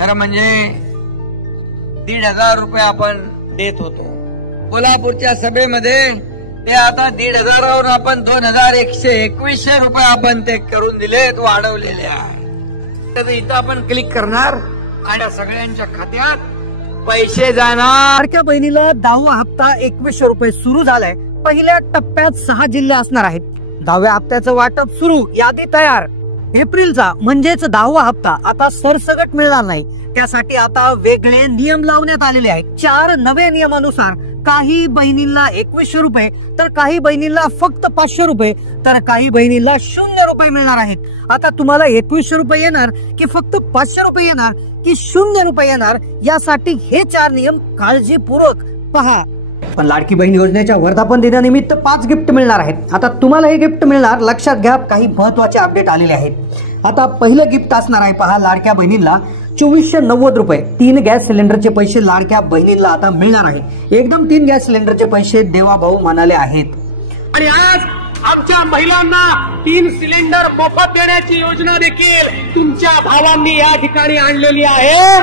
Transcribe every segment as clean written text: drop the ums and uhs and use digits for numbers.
खरं म्हणजे 1,500 रुपये आपण देत होतो. कोल्हापूरच्या सभेमध्ये ते आता 1,500 आपण 2,121 रुपये आपण ते करून दिलेत, वाढवलेले आहे. इथं आपण क्लिक करणार आणि सगळ्यांच्या खात्यात पैसे जाणार. लाडक्या बहिणीला 10वा हप्ता 2100 रुपये सुरू झालाय. पहिल्या टप्प्यात 6 जिल्हे असणार आहेत. 10व्या हप्त्याचं वाटप सुरू, यादी तयार. एप्रिलचा म्हणजेच 10वा हप्ता आता सरसकट मिळणार नाही. त्यासाठी आता वेगळे नियम लावण्यात आलेले आहेत. 4 नवे नियमानुसार काही बहिणींना 2100 रुपये, तर काही बहिणींना फक्त 500 रुपये, तर काही बहिणींना 0 रुपये मिळणार आहेत. आता तुम्हाला 2100 रुपये येणार की फक्त 500 रुपये येणार की 0 रुपये येणार, यासाठी हे 4 नियम काळजीपूर्वक पहा. पण लाडकी बहीण योजनेच्या वर्धापन दिनानिमित्त 5 गिफ्ट मिळणार आहेत. आता तुम्हाला हे गिफ्ट मिळणार, लक्षात घ्या. काही महत्वाचे अपडेट आलेले आहेत. आता पहिलं गिफ्ट असणार आहे पहा, लाडक्या बहिणींना 2490 रुपये 3 गॅस सिलेंडरचे पैसे लाडक्या बहिणींना आता मिळणार आहे. एकदम 3 गॅस सिलेंडरचे पैसे देवाभाऊ म्हणाले आहेत. आणि आज आमच्या महिलांना 3 सिलेंडर मोफत देण्याची योजना देखील तुमच्या भावांनी या ठिकाणी आणलेली आहे.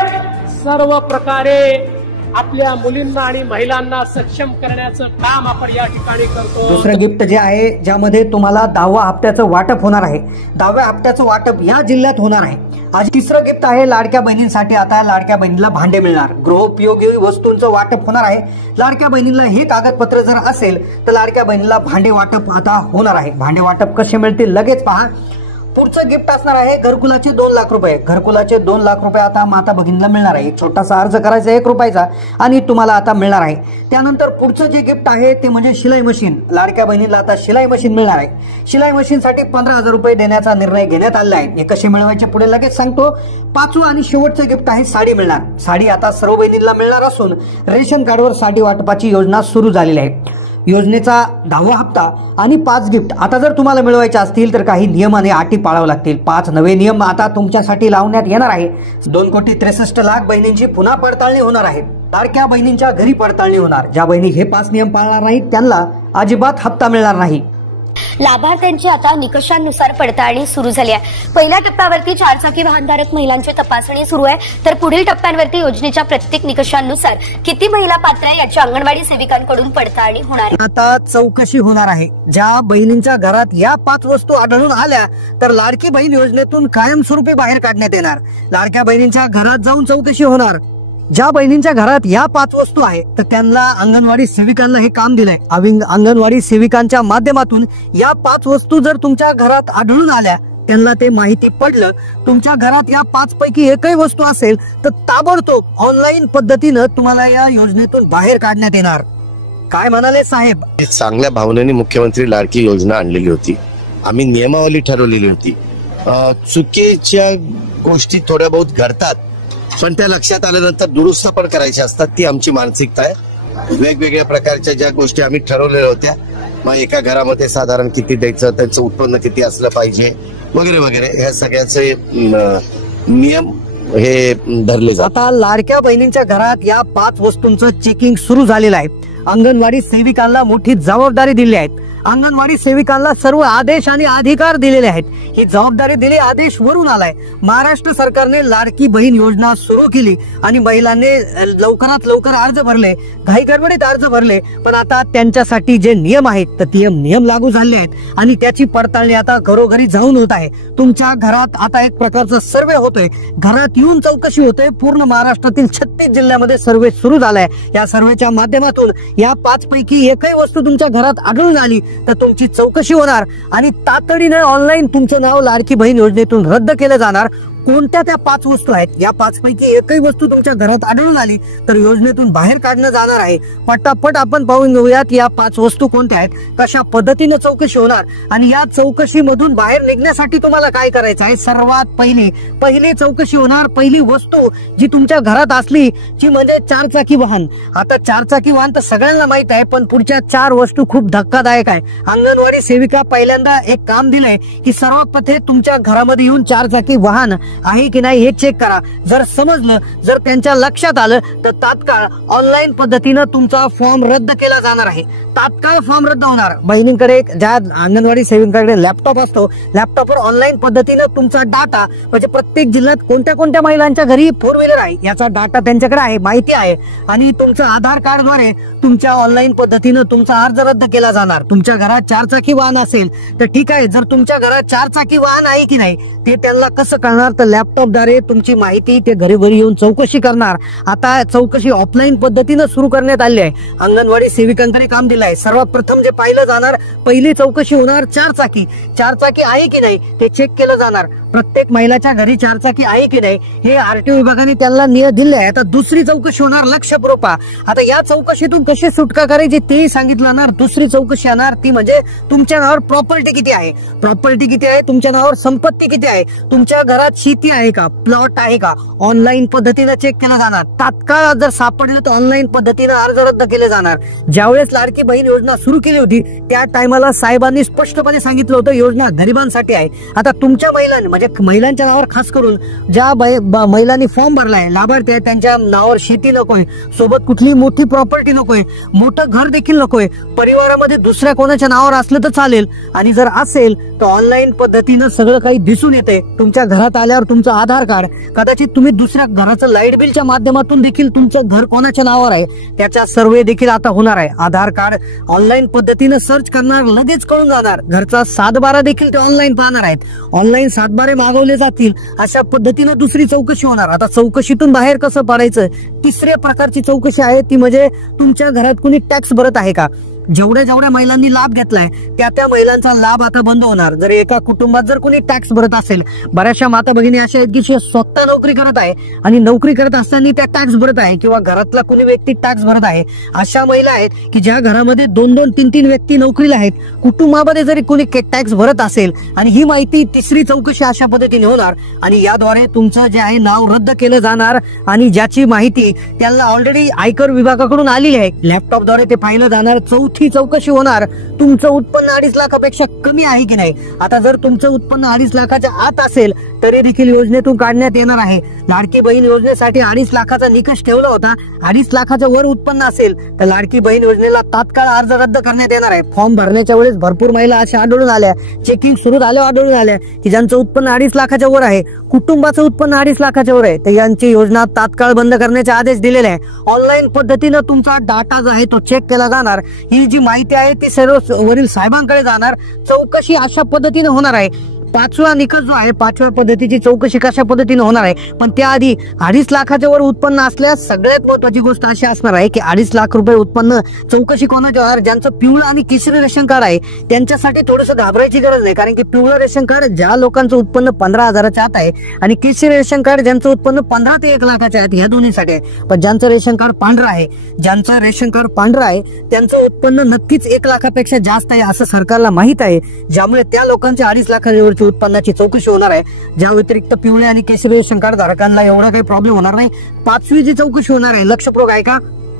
सर्व प्रकारे आपल्या मुलींना आणि महिलांना सक्षम करण्याचं काम आपण या ठिकाणी करतो. दुसरं गिफ्ट जे आहे, ज्यामध्ये तुम्हाला 10व्या हप्त्याचं वाटप होणार आहे. 10व्या हप्त्याचं वाटप या जिल्ह्यात होणार आहे. आज तिसरं गिफ्ट आहे लाडक्या बहिणींसाठी. आता लाडक्या बहिणीला भांडे मिळणार. गृहोपयोगी वस्तूंचं वाटप होणार आहे. लाडक्या बहिणीला हे कागदपत्र जर असेल तर लाडक्या बहिणीला भांडे वाटप आता होणार आहे. भांडे वाटप कसे मिळतील लगेच पहा. पुढचं गिफ्ट असणार आहे घरकुलाचे 2 लाख रुपये. घरकुलाचे 2 लाख रुपये आता माता भगिनीला मिळणार आहे. छोटासा अर्ज करायचा 1 रुपयाचा आणि तुम्हाला आता मिळणार आहे. त्यानंतर पुढचं जे गिफ्ट आहे ते म्हणजे शिलाई मशीन. लाडक्या बहिणीला आता शिलाई मशीन मिळणार आहे. शिलाई मशीनसाठी 15,000 रुपये देण्याचा निर्णय घेण्यात आला आहे. हे कसे मिळवायचे पुढे लगेच सांगतो. 5वं आणि शेवटचं गिफ्ट आहे साडी मिळणार. साडी आता सर्व बहिणींना मिळणार असून रेशन कार्डवर साडी वाटपाची योजना सुरू झालेली आहे. योजनेचा 10वा हप्ता आणि 5 गिफ्ट आता जर तुम्हाला मिळवायचे असतील तर काही नियम आणि अटी पाळावे लागतील. 5 नवे नियम आता तुमच्यासाठी लावण्यात येणार आहे. 2,63,00,000 बहिणींची पुन्हा पडताळणी होणार आहे. लाडक्या बहिणींच्या घरी पडताळणी होणार. ज्या बहिणी हे 5 नियम पाळणार नाहीत त्यांना अजिबात हप्ता मिळणार नाही. लाभार्थ्यांची आता निकषांनुसार पडताळणी सुरू झाली आहे. पहिल्या टप्प्यावरती 4 चाकी वाहनधारक महिलांची तपासणी सुरू आहे, तर पुढील टप्प्यांवरती योजनेच्या प्रत्येक निकषांनुसार किती महिला पात्र आहे याची अंगणवाडी सेविकांकडून पडताळणी होणार आहे. आता चौकशी होणार आहे. ज्या बहिणींच्या घरात या 5 वस्तू आढळून आल्या तर लाडकी बहीण योजनेतून कायमस्वरूपी बाहेर काढण्यात येणार. लाडक्या बहिणींच्या घरात जाऊन चौकशी होणार. ज्या बहिणींच्या घरात या 5 वस्तू आहेत तर त्यांना अंगणवाडी सेविकांना हे काम दिलंय. अंगणवाडी सेविकांच्या माध्यमातून या 5 वस्तू जर तुमच्या घरात आढळून आल्या, त्यांना ते माहिती पडलं, तुमच्या घरात या 5 पैकी एकही वस्तू असेल तर ताबडतोब ऑनलाईन पद्धतीनं तुम्हाला या योजनेतून बाहेर काढण्यात येणार. काय म्हणाले साहेब? चांगल्या भावनेने मुख्यमंत्री लाडकी योजना आणलेली होती. आम्ही नियमावली ठरवलेली होती. चुकीच्या गोष्टी थोड्या बहुत घडतात, पण त्या लक्षात आल्यानंतर दुरुस्त पण करायच्या असतात. ती आमची मानसिकता आहे. वेगवेगळ्या प्रकारच्या ज्या गोष्टी आम्ही ठरवलेल्या होत्या, मग एका घरामध्ये साधारण किती द्यायचं, त्यांचं उत्पन्न किती असलं पाहिजे वगैरे वगैरे, ह्या सगळ्याचे नियम हे धरले जातात. आता लाडक्या बहिणींच्या घरात या 5 वस्तूंचं चेकिंग सुरू झालेलं आहे. अंगणवाडी सेविकांना मोठी जबाबदारी दिली आहे. अंगणवाडी सेविकांना सर्व आदेश आणि अधिकार दिलेले आहेत. ही जबाबदारी दिली, आदेश वरून आलाय. महाराष्ट्र सरकारने लाडकी बहीण योजना सुरू केली आणि महिलांनी लवकरात लवकर अर्ज भरले, घाई गडबडीत अर्ज भरले, पण आता त्यांच्यासाठी जे नियम आहेत तर ते नियम लागू झाले आहेत आणि त्याची पडताळणी आता घरोघरी जाऊन होत आहे. तुमच्या घरात आता एक प्रकारचा सर्वे होतोय, घरात येऊन चौकशी होतोय. पूर्ण महाराष्ट्रातील 36 जिल्ह्यामध्ये सर्वे सुरू झालाय. या सर्वेच्या माध्यमातून या 5 पैकी एकही वस्तू तुमच्या घरात आढळून आली तर तुमची चौकशी होणार आणि तातडीने ऑनलाईन तुमचं नाव लाडकी बहीण योजनेतून रद्द केलं जाणार. कोणत्या त्या 5 वस्तू आहेत, या 5 पैकी एकही वस्तू तुमच्या घरात आढळून आली तर योजनेतून बाहेर काढणं जाणार आहे. पटापट आपण पाहून घेऊयात या 5 वस्तू कोणत्या आहेत, कशा पद्धतीने चौकशी होणार आणि या चौकशीमधून बाहेर निघण्यासाठी तुम्हाला काय करायचं आहे. सर्वात पहिली चौकशी होणार. पहिली वस्तू जी तुमच्या घरात असली ती म्हणजे 4 चाकी वाहन. आता 4 चाकी वाहन तर सगळ्यांना माहित आहे, पण पुढच्या 4 वस्तू खूप धक्कादायक आहे. अंगणवाडी सेविका पहिल्यांदा एक काम दिलंय की सर्वात पहिले तुमच्या घरामध्ये येऊन 4 चाकी वाहन आहे की नाही हे चेक करा. जर समजलं, जर त्यांच्या लक्षात आलं तर तात्काळ ऑनलाईन पद्धतीनं तुमचा फॉर्म रद्द केला जाणार आहे. तात्काळ फॉर्म रद्द होणार. बहिणींकडे ज्या अंगणवाडी सेविकांकडे लॅपटॉप असतो, लॅपटॉपवर ऑनलाईन पद्धतीनं तुमचा डाटा म्हणजे प्रत्येक जिल्ह्यात कोणत्या कोणत्या महिलांच्या घरी 4 व्हीलर आहे याचा डाटा त्यांच्याकडे आहे, माहिती आहे. आणि तुमचं आधार कार्डद्वारे तुमच्या ऑनलाईन पद्धतीनं तुमचा अर्ज रद्द केला जाणार. तुमच्या घरात 4 चाकी वाहन असेल तर ठीक आहे, जर तुमच्या घरात 4 चाकी वाहन आहे की नाही ते त्यांना कसं कळणार, तर लॅपटॉपद्वारे तुमची माहिती ते घरी येऊन चौकशी करणार. आता चौकशी ऑफलाईन पद्धतीनं सुरू करण्यात आली आहे. अंगणवाडी सेविकांकडे काम दिलं आहे. सर्वात प्रथम जे पाहिलं जाणार, पहिली चौकशी होणार 4 चाकी आहे की नाही ते चेक केलं जाणार. प्रत्येक महिलाच्या घरी 4 चाकी आहे की नाही हे आरटीओ विभागाने त्यांना नियम दिले आहे. आता दुसरी चौकशी होणार लक्षपूर्वक. आता या चौकशीतून कशी सुटका करायची तेही सांगितलं जाणार. दुसरी चौकशी येणार ती म्हणजे तुमच्या नावावर प्रॉपर्टी किती आहे, तुमच्या नावावर संपत्ती किती आहे, तुमच्या घरात शेती आहे का, प्लॉट आहे का, ऑनलाईन पद्धतीनं चेक केलं जाणार. तात्काळ जर सापडलं तर ऑनलाईन पद्धतीनं अर्ज रद्द केले जाणार. ज्यावेळेस लाडकी बहीण योजना सुरू केली होती त्या टायमाला साहेबांनी स्पष्टपणे सांगितलं होतं योजना गरिबांसाठी आहे. आता तुमच्या महिलांनी म्हणजे महिलांच्या नावावर खास करून ज्या महिलांनी फॉर्म भरलाय, लाभार्थी आहे, त्यांच्या नावावर शेती नकोय, सोबत कुठली मोठी प्रॉपर्टी नकोय, मोठं घर देखील नकोय, परिवारामध्ये दुसऱ्या कोणाच्या नावावर असलं तर चालेल. आणि जर असेल तर ऑनलाईन पद्धतीनं सगळं काही दिसून येते. तुमच्या घरात आल्यावर तुमचं आधार कार्ड, कदाचित तुम्ही दुसऱ्या घराचं लाईट बिलच्या माध्यमातून देखील तुमचं घर कोणाच्या नावावर आहे त्याचा सर्वे देखील आता होणार आहे. आधार कार्ड ऑनलाईन पद्धतीनं सर्च करणार, लगेच कळून जाणार. घरचा 7/12 देखील ते ऑनलाईन पाहणार आहेत. ऑनलाईन 7/12 मागवले जातील. अशा पद्धतीनं दुसरी चौकशी होणार. आता चौकशीतून बाहेर कसं पडायचं, तिसऱ्या प्रकारची चौकशी आहे ती म्हणजे तुमच्या घरात कुणी टॅक्स भरत आहे का. जेवढ्या महिलांनी लाभ घेतलाय त्या महिलांचा लाभ आता बंद होणार. जर एका कुटुंबात जर कोणी टॅक्स भरत असेल, बऱ्याचशा माता भगिनी अशा आहेत की स्वतः नोकरी करत आहे आणि नोकरी करत असताना त्या टॅक्स भरत आहे किंवा घरातला कोणी व्यक्ती टॅक्स भरत आहे. अशा महिला आहेत की ज्या घरामध्ये 2-2, 3-3 व्यक्ती नोकरीला आहेत, कुटुंबामध्ये जरी कोणी टॅक्स भरत असेल, आणि ही माहिती तिसरी चौकशी अशा पद्धतीने होणार. आणि याद्वारे तुमचं जे आहे नाव रद्द केलं जाणार आणि ज्याची माहिती त्यांना ऑलरेडी आयकर विभागाकडून आलेली आहे लॅपटॉपद्वारे ते पाहिलं जाणार. ही चौकशी होणार, तुमचं उत्पन्न 2.5 लाखापेक्षा कमी आहे की नाही. आता जर तुमचं उत्पन्न 2.5 लाखाच्या आत असेल तरी देखील योजनेतून काढण्यात येणार आहे. लाडकी बहीण योजनेसाठी 2.5 लाखाचा निकष ठेवला होता. 2.5 लाखाच्या वर उत्पन्न असेल तर लाडकी बहीण योजनेला तात्काळ अर्ज रद्द करण्यात येणार आहे. फॉर्म भरण्याच्या वेळेस भरपूर महिला अशा आढळून आल्या, चेकिंग सुरू झाल्यावर आढळून आल्या की ज्यांचं उत्पन्न 2.5 लाखाच्या वर आहे, कुटुंबाचं उत्पन्न 2.5 लाखाच्या वर आहे, तर यांची योजना तात्काळ बंद करण्याचे आदेश दिलेले आहे. ऑनलाईन पद्धतीनं तुमचा डाटा जो आहे तो चेक केला जाणार. ही जी माहिती आहे ती सर्व वरील साहेबांकडे जाणार. चौकशी अशा पद्धतीने होणार आहे. 5वा निकष जो आहे, 5व्या पद्धतीची चौकशी कशा पद्धतीने होणार आहे, पण त्याआधी 2.5 लाखाच्या वर उत्पन्न असल्यास सगळ्यात महत्वाची गोष्ट अशी असणार आहे की 2.5 लाख रुपये उत्पन्न चौकशी कोणाच्या होणार, ज्यांचं पिवळं आणि केशरी रेशन कार्ड आहे त्यांच्यासाठी थोडंसं घाबरायची गरज नाही. कारण की पिवळं रेशन कार्ड ज्या लोकांचं उत्पन्न 15,000च्या आत आहे आणि केशरी रेशन कार्ड ज्यांचं उत्पन्न 15 ते 1 लाखाच्या आत, ह्या दोन्हीसाठी आहे. पण ज्यांचं रेशन कार्ड पांढरं आहे, त्यांचं उत्पन्न नक्कीच 1 लाखापेक्षा जास्त आहे असं सरकारला माहित आहे. ज्यामुळे त्या लोकांच्या 2.5 लाखाच्या उत्पन्नाची चौकशी होणार आहे. ज्या व्यतिरिक्त पिवळे आणि केशरी रेशन कार्ड धारकांना एवढा काही प्रॉब्लेम होणार नाही. 5वी जी चौकशी होणार आहे, लक्षपूर्वक ऐका,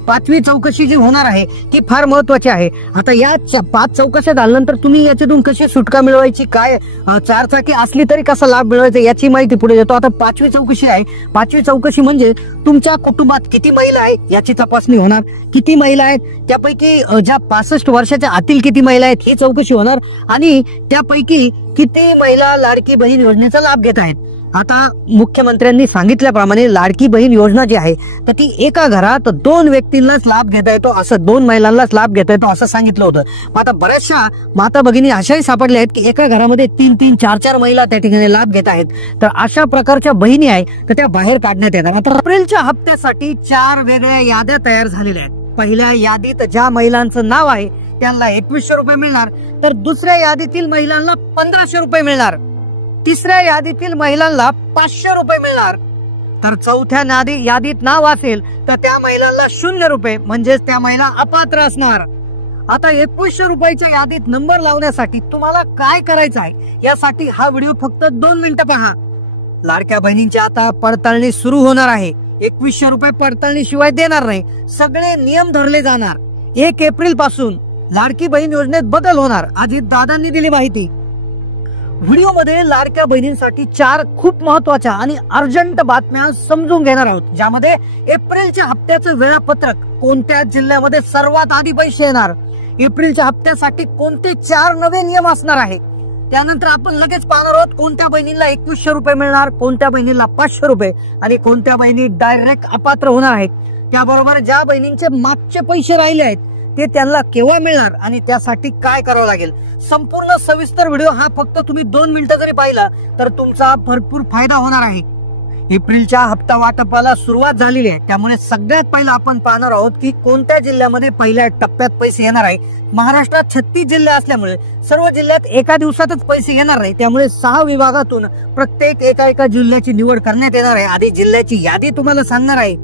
5वी चौकशी जी होणार आहे ती फार महत्वाची आहे. आता या 5 चौकशा झाल्यानंतर तुम्ही याच्यातून कशी सुटका मिळवायची, काय 4 चाकी असली तरी कसा लाभ मिळवायचा याची माहिती पुढे देतो. आता 5वी चौकशी आहे. 5वी चौकशी म्हणजे तुमच्या कुटुंबात किती महिला आहे याची तपासणी होणार. किती महिला आहेत त्यापैकी ज्या 65 वर्षाच्या आतील किती महिला आहेत ही चौकशी होणार. आणि त्यापैकी किती महिला लाडकी बहीण योजनेचा लाभ घेत आहेत. आता मुख्यमंत्र्यांनी सांगितल्याप्रमाणे लाडकी बहीण योजना जी आहे तर ती एका घरात 2 व्यक्तींनाच लाभ घेता येतो, असं 2 महिलांनाच लाभ घेता येतो असं सांगितलं होतं. आता बऱ्याचशा माता भगिनी अशाही सापडल्या आहेत की एका घरामध्ये 3-3, 4-4 महिला त्या ठिकाणी लाभ घेत आहेत. तर अशा प्रकारच्या बहिणी आहेत तर त्या बाहेर काढण्यात येतात. आता एप्रिलच्या हप्त्यासाठी 4 वेगळ्या याद्या तयार झालेल्या आहेत. पहिल्या यादीत ज्या महिलांचं नाव आहे त्यांना 2100 रुपये मिळणार, तर दुसऱ्या यादीतील महिलांना 1500 रुपये मिळणार, तिसऱ्या यादीतील महिलांना 500 रुपये मिळणार, तर चौथ्या यादीत नाव असेल तर त्या महिलांना 0 रुपये, म्हणजेच त्या महिला अपात्र असणार. आता 2100 रुपयाच्या यादीत नंबर लावण्यासाठी तुम्हाला काय करायचं आहे, यासाठी हा व्हिडिओ फक्त 2 मिनिटं पहा. लाडक्या बहिणींची आता पडताळणी सुरू होणार आहे. 2100 रुपये पडताळणी शिवाय देणार नाही. सगळे नियम धरले जाणार. 1 एप्रिल पासून लाडकी बहीण योजनेत बदल होणार. अजित दादांनी दिली माहिती. व्हिडिओमध्ये लाडक्या बहिणींसाठी 4 खूप महत्वाच्या आणि अर्जंट बातम्या समजून घेणार आहोत, ज्यामध्ये एप्रिलच्या हप्त्याचं वेळापत्रक, कोणत्या जिल्ह्यामध्ये सर्वात आधी पैसे येणार, एप्रिलच्या हप्त्यासाठी कोणते 4 नवे नियम असणार आहे. त्यानंतर आपण लगेच पाहणार आहोत कोणत्या बहिणीला 2100 रुपये मिळणार, कोणत्या बहिणीला 500 रुपये आणि कोणत्या बहिणी डायरेक्ट अपात्र होणार आहेत. त्याबरोबर ज्या बहिणींचे मागचे पैसे राहिले आहेत ते त्यांना केव्हा मिळणार आणि त्यासाठी काय करावं लागेल. संपूर्ण सविस्तर व्हिडिओ हा फक्त तुम्ही 2 मिनिटं जरी पाहिला तर तुमचा भरपूर फायदा होणार आहे. एप्रिलच्या हप्ता वाटपाला सुरुवात झालेली आहे, त्यामुळे सगळ्यात पहिला आपण पाहणार आहोत की कोणत्या जिल्ह्यामध्ये पहिल्या टप्प्यात पैसे येणार आहे. महाराष्ट्रात 36 जिल्हे असल्यामुळे सर्व जिल्ह्यात एका दिवसातच पैसे येणार नाही, त्यामुळे 6 विभागातून प्रत्येक एका जिल्ह्याची निवड करण्यात येणार आहे. आधी जिल्ह्याची यादी तुम्हाला सांगणार आहे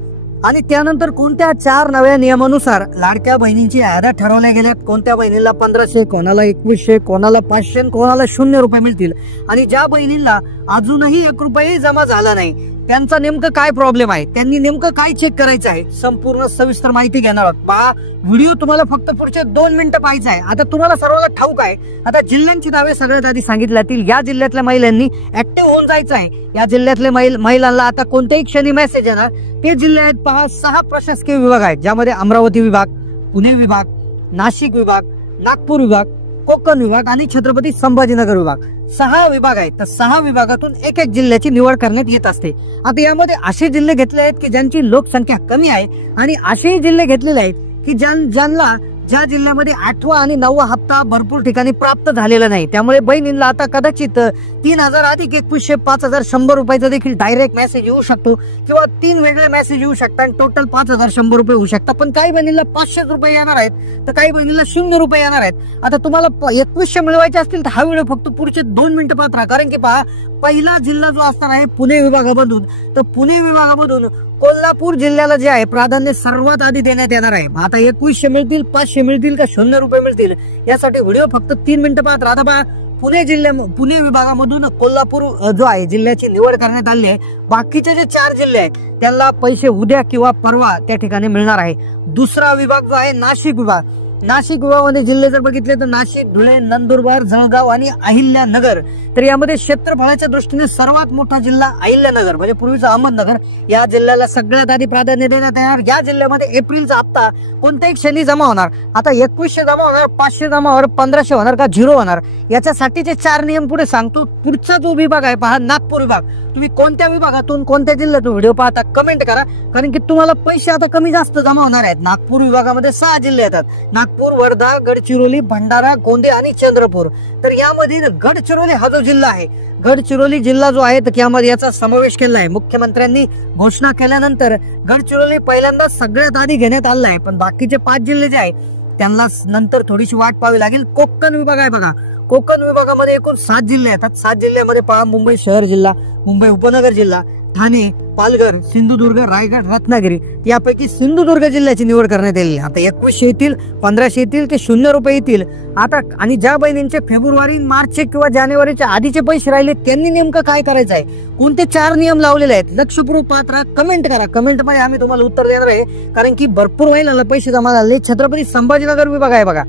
आणि त्यानंतर कोणत्या 4 नव्या नियमानुसार लाडक्या बहिणींची याद्या ठरवल्या गेल्यात. कोणत्या बहिणीला 1500, कोणाला 2100, कोणाला 500, कोणाला 0 रुपये मिळतील आणि ज्या बहिणींना अजूनही 1 रुपयाही जमा झाला नाही त्यांचा नेमकं काय प्रॉब्लेम आहे, त्यांनी नेमकं काय चेक करायचं आहे, संपूर्ण सविस्तर माहिती घेणार आहोत. पहा व्हिडिओ तुम्हाला फक्त पुढचे 2 मिनिटं पाहायचं आहे. आता तुम्हाला सर्वांना ठाऊक आहे, आता जिल्ह्यांची नावे सगळ्यात आधी सांगितल्यातील या जिल्ह्यातल्या महिलांनी ऍक्टिव्ह होऊन जायचं आहे. या जिल्ह्यातल्या महिलांना आता कोणत्याही क्षणी मेसेज येणार. ते जिल्हे आहेत पहा, 6 प्रशासकीय विभाग आहेत ज्यामध्ये अमरावती विभाग, पुणे विभाग, नाशिक विभाग, नागपूर विभाग, कोकण विभाग आणि छत्रपती संभाजीनगर विभाग. 6 विभाग आहेत. तर 6 विभागातून एक जिल्ह्याची निवड करण्यात येत असते. आता यामध्ये असे जिल्हे घेतले आहेत की ज्यांची लोकसंख्या कमी आहे आणि असेही जिल्हे घेतलेले आहेत की ज्यांना ज्या जिल्ह्यामध्ये 8वा आणि 9वा हप्ता भरपूर ठिकाणी प्राप्त झालेला नाही. त्यामुळे बहिणींना आता कदाचित 3000 अधिक 2100 5100 रुपयाचा देखील डायरेक्ट मेसेज येऊ शकतो किंवा 3 वेगळे मेसेज येऊ शकतात आणि टोटल 5100 रुपये होऊ शकतात. पण काही बहिणीला 500 रुपये येणार आहेत तर काही बहिणीला 0 रुपये येणार आहेत. आता तुम्हाला 2100 मिळवायचे असतील तर हा व्हिडिओ फक्त पुढचे 2 मिनिटं पाहत राहा, कारण की पहा पहिला जिल्हा जो असणार आहे पुणे विभागामधून, तर पुणे विभागामधून कोल्हापूर जिल्ह्याला जे आहे प्राधान्य सर्वात आधी देण्यात येणार आहे. आता 2100 मिळतील, 500 मिळतील का 0 रुपये मिळतील यासाठी व्हिडिओ फक्त 3 मिनिटं पाहत राहा. पहा पुणे विभागामधून कोल्हापूर जो आहे जिल्ह्याची निवड करण्यात आली आहे. बाकीचे जे 4 जिल्हे आहेत त्यांना पैसे उद्या किंवा परवा त्या ठिकाणी मिळणार आहे. दुसरा विभाग जो आहे नाशिक विभाग. नाशिक विभागामध्ये जिल्हे जर बघितले तर नाशिक, धुळे, नंदुरबार, जळगाव आणि अहिल्यानगर. तर यामध्ये क्षेत्रफळाच्या दृष्टीने सर्वात मोठा जिल्हा अहिल्यानगर म्हणजे पूर्वीचा अहमदनगर, या जिल्ह्याला सगळ्यात आधी प्राधान्य देण्यात येणार. या जिल्ह्यामध्ये एप्रिलचा हप्ता कोणत्याही क्षणी जमा होणार. आता 2100 जमा होणार, 500 जमा होणार, 1500 होणार का 0 होणार याच्यासाठीचे 4 नियम पुढे सांगतो. पुढचा जो विभाग आहे पहा नागपूर विभाग. तुम्ही कोणत्या विभागातून कोणत्या जिल्ह्यातून व्हिडिओ पाहता कमेंट करा, कारण की तुम्हाला पैसे आता कमी जास्त जमा होणार आहेत. नागपूर विभागामध्ये 6 जिल्हे येतात, नागपूर, वर्धा, गडचिरोली, भंडारा, गोंदिया आणि चंद्रपूर. तर यामध्ये गडचिरोली हा जो जिल्हा आहे, गडचिरोली जिल्हा जो आहे तर यामध्ये याचा समावेश केला आहे. मुख्यमंत्र्यांनी घोषणा केल्यानंतर गडचिरोली पहिल्यांदा सगळ्यात आधी घेण्यात आला आहे, पण बाकीचे 5 जिल्हे जे आहे त्यांना नंतर थोडीशी वाट पाहावी लागेल. कोकण विभाग आहे बघा, कोकण विभागामध्ये एकूण 7 जिल्हे येतात. 7 जिल्ह्यामध्ये पहा मुंबई शहर जिल्हा, मुंबई उपनगर जिल्हा, ठाणे, पालघर, सिंधुदुर्ग, रायगड, रत्नागिरी. यापैकी सिंधुदुर्ग जिल्ह्याची निवड करण्यात आली. आता 2100 येतील, 1500 येतील की 0 रुपये येतील. आता आणि ज्या बहिणींचे फेब्रुवारी, मार्च किंवा जानेवारीच्या आधीचे पैसे राहिले त्यांनी नेमकं काय करायचं आहे, कोणते 4 नियम लावलेले आहेत लक्षपूर्वक पाहत राहा. कमेंट करा, कमेंटमध्ये आम्ही तुम्हाला उत्तर देणार आहे, कारण की भरपूर महिलांना पैसे जमा झाले. छत्रपती संभाजीनगर विभाग आहे बघा,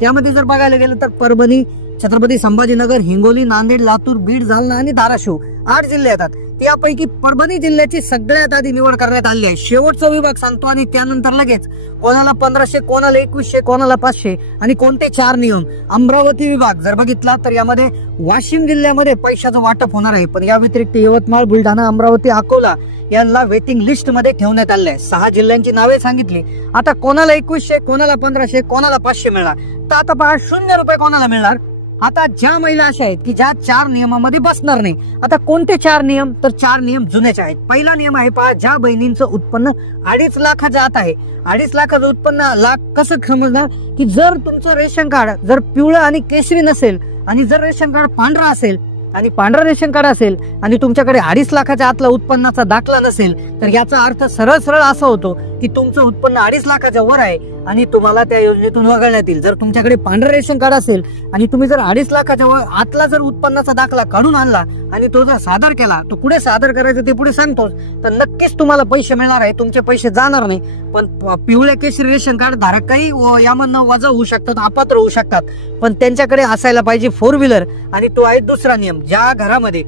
त्यामध्ये जर बघायला गेलं तर परभणी, छत्रपती संभाजीनगर, हिंगोली, नांदेड, लातूर, बीड, जालना आणि धाराशिव 8 जिल्हे येतात. त्यापैकी परभणी जिल्ह्याची सगळ्यात आधी निवड करण्यात आली आहे. शेवटचा विभाग सांगतो आणि त्यानंतर लगेच कोणाला 1500, कोणाला 2100, कोणाला 500 आणि कोणते 4 नियम. अमरावती विभाग जर बघितला तर यामध्ये वाशिम जिल्ह्यामध्ये पैशाचं वाटप होणार आहे, पण या व्यतिरिक्त यवतमाळ, बुलढाणा, अमरावती, अकोला यांना वेटिंग लिस्ट मध्ये ठेवण्यात आले आहे. 6 जिल्ह्यांची नावे सांगितली. आता कोणाला 2100, कोणाला 1500, कोणाला 500 मिळणार. तर आता पहा 0 रुपये कोणाला मिळणार. आता ज्या महिला अशा आहेत की ज्या 4 नियमामध्ये बसणार नाही. आता कोणते 4 नियम, तर 4 नियम जुनेच आहेत. पहिला नियम आहे पहा, ज्या बहिणींचं उत्पन्न 2.5 लाखाच्या आत आहे. 2.5 लाखाचं उत्पन्न लाख कसं समजणार की जर तुमचं रेशन कार्ड जर पिवळं आणि केशरी नसेल आणि जर रेशन कार्ड पांढरा असेल आणि पांढरा रेशन कार्ड असेल आणि तुमच्याकडे 2.5 लाखाच्या आतला उत्पन्नाचा दाखला नसेल तर याचा अर्थ सरळ सरळ असा होतो की तुमचं उत्पन्न 2.5 लाखाच्या वर आहे आणि तुम्हाला त्या योजनेतून वगळण्यात येईल. जर तुमच्याकडे पांढरा रेशन कार्ड असेल आणि तुम्ही जर 2.5 लाखाच्या वर आतला जर उत्पन्नाचा दाखला काढून आणला आणि तो जर सादर केला, तो पुढे सादर करायचं ते पुढे सांगतोच, तर नक्कीच तुम्हाला पैसे मिळणार आहे, तुमचे पैसे जाणार नाही. पण पिवळ्या केशरी रेशन कार्ड धारकही यामधनं वजा होऊ शकतात, अपात्र होऊ शकतात. पण त्यांच्याकडे असायला पाहिजे 4 व्हीलर आणि तो आहे दुसरा नियम. ज्या घरामध्ये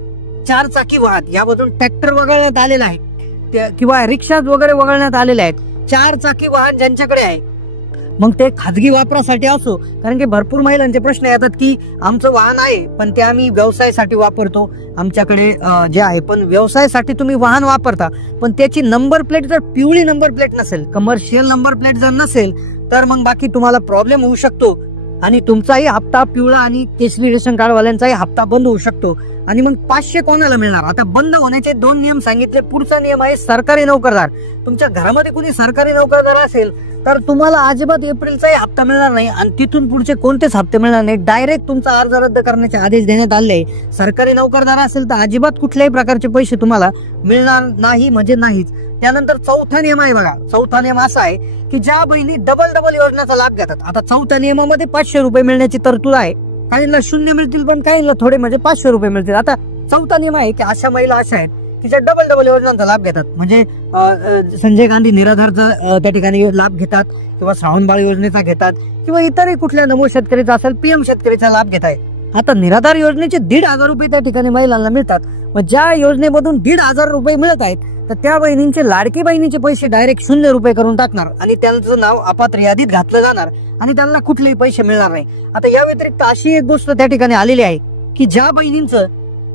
4 चाकी वाहन, यामधून ट्रॅक्टर वगळण्यात आलेला आहे किंवा रिक्षा वगैरे वगळण्यात आलेले आहेत, 4 चाकी वाहन ज्यांच्याकडे आहे मग ते खाजगी वापरासाठी असो, कारण की भरपूर महिलांचे प्रश्न येतात की आमचं वाहन आहे पण ते आम्ही व्यवसायासाठी वापरतो, आमच्याकडे जे आहे, पण व्यवसायासाठी तुम्ही वाहन वापरता पण त्याची नंबर प्लेट जर पिवळी नंबर प्लेट नसेल, कमर्शियल नंबर प्लेट जर नसेल, तर मग बाकी तुम्हाला प्रॉब्लेम होऊ शकतो आणि तुमचाही हप्ता पिवळा आणि केशरी रेशन कार्ड वाल्यांचाही हप्ता बंद होऊ शकतो. आणि मग 500 कोणाला मिळणार? आता बंद होण्याचे 2 नियम सांगितले. पुढचा नियम आहे सरकारी नोकरदार. तुमच्या घरामध्ये कुणी सरकारी नोकरदार असेल तर तुम्हाला अजिबात एप्रिलचाही हप्ता मिळणार नाही आणि तिथून पुढचे कोणतेच हप्ते मिळणार नाही. डायरेक्ट तुमचा अर्ज रद्द करण्याचे आदेश देण्यात आले आहे. सरकारी नोकरदार असेल तर अजिबात कुठल्याही प्रकारचे पैसे तुम्हाला मिळणार नाही, म्हणजे नाहीच. त्यानंतर चौथा नियम आहे बघा. चौथा नियम असा आहे की ज्या बहिणी डबल योजनेचा लाभ घेतात, आता चौथ्या नियमामध्ये 500 रुपये मिळण्याची तरतूद आहे. काहींना 0 मिळतील पण काहींना थोडे म्हणजे 500 रुपये मिळतील. आता चौथा नियम आहे की अशा महिला अशा आहेत की ज्या डबल योजनांचा लाभ घेतात, म्हणजे संजय गांधी निराधारचा त्या ठिकाणी लाभ घेतात किंवा श्रावणबाळ योजनेचा घेतात किंवा इतरही कुठल्या नमो शेतकरीचा असेल, पीएम शेतकरीचा लाभ घेत आहे. आता निराधार योजनेचे 1,500 रुपये त्या ठिकाणी महिलांना मिळतात. मग ज्या योजनेमधून 1,500 रुपये मिळत आहेत तर त्या बहिणींचे लाडकी बहिणीचे पैसे डायरेक्ट 0 रुपये करून टाकणार आणि त्यांचं नाव अपात्र यादीत घातलं जाणार आणि त्यांना कुठलेही पैसे मिळणार नाही. आता या व्यतिरिक्त अशी एक गोष्ट त्या ठिकाणी आलेली आहे की ज्या बहिणींचं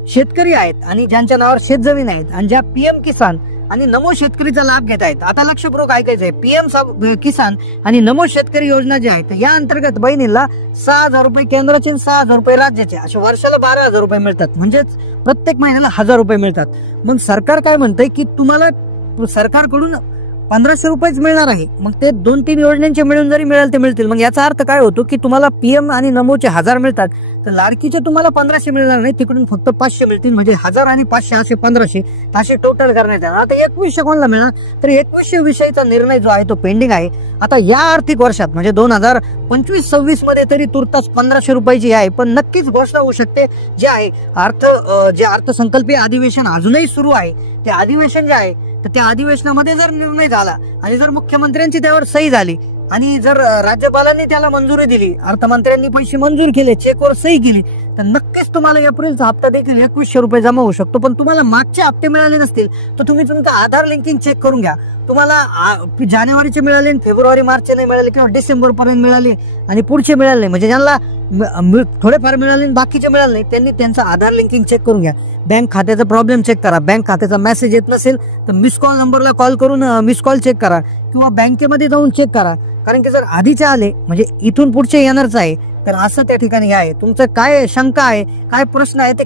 शेतकरी आहेत आणि ज्यांच्या नावावर शेतजमीन आहेत आणि ज्या पीएम किसान आणि नमो शेतकरीचा लाभ घेत आहेत, आता लक्षपूर्वक ऐकायचं आहे, पीएम किसान आणि नमो शेतकरी योजना जी आहे या अंतर्गत बहिणीला 6,000 रुपये केंद्राचे 6,000 रुपये राज्याचे असे वर्षाला 12,000 रुपये मिळतात, म्हणजेच प्रत्येक महिन्याला 1,000 रुपये मिळतात. मग सरकार काय म्हणतंय की तुम्हाला सरकारकडून 1,500 रुपयेच मिळणार आहे. मग ते 2-3 योजनांचे मिळून जरी मिळेल ते मिळतील. मग याचा अर्थ काय होतो की तुम्हाला पीएम आणि नमोचे 1,000 मिळतात तर लाडकीचे तुम्हाला 1,500 मिळणार नाही, तिकडून फक्त 500 मिळतील, म्हणजे 1,000 आणि 500 असे 1,500 असे टोटल करण्यात येणार. आता 2100 कोणाला मिळणार? तर 2100 विषयीचा निर्णय जो आहे तो पेंडिंग आहे. आता या आर्थिक वर्षात म्हणजे 2025-26 मध्ये तरी तुर्तास 1,500 रुपयाची आहे, पण नक्कीच घोषणा होऊ शकते. जे आहे जे अर्थसंकल्पीय अधिवेशन अजूनही सुरू आहे, ते अधिवेशन जे आहे तर त्या अधिवेशनामध्ये जर निर्णय झाला आणि जर मुख्यमंत्र्यांची त्यावर सही झाली आणि जर राज्यपालांनी त्याला मंजुरी दिली, अर्थमंत्र्यांनी पैसे मंजूर केले, चेकवर सही केली, तर नक्कीच तुम्हाला एप्रिलचा हप्ता देखील 2100 रुपये जमा होऊ शकतो. पण तुम्हाला मागचे हप्ते मिळाले नसतील तर तुम्ही तुमचं आधार लिंकिंग चेक करून घ्या. तुम्हाला जानेवारीचे मिळाले, फेब्रुवारी मार्चचे नाही मिळाले किंवा डिसेंबर पर्यंत मिळाले आणि पुढचे मिळाले नाही, म्हणजे ज्यांना थोडेफार मिळाले बाकीचे मिळाले नाही, त्यांनी त्यांचा आधार लिंकिंग चेक करून घ्या. बँक खात्याचा प्रॉब्लेम चेक करा. बँक खात्याचा मेसेज येत नसेल तर मिस कॉल नंबरला कॉल करून मिस कॉल चेक करा किंवा बँकेमध्ये जाऊन चेक करा. कारण की जर आधीचे आले म्हणजे इथून पुढचे येणारच आहे, तर असं त्या ठिकाणी आहे. तुमचं काय शंका आहे, काय प्रश्न आहे ते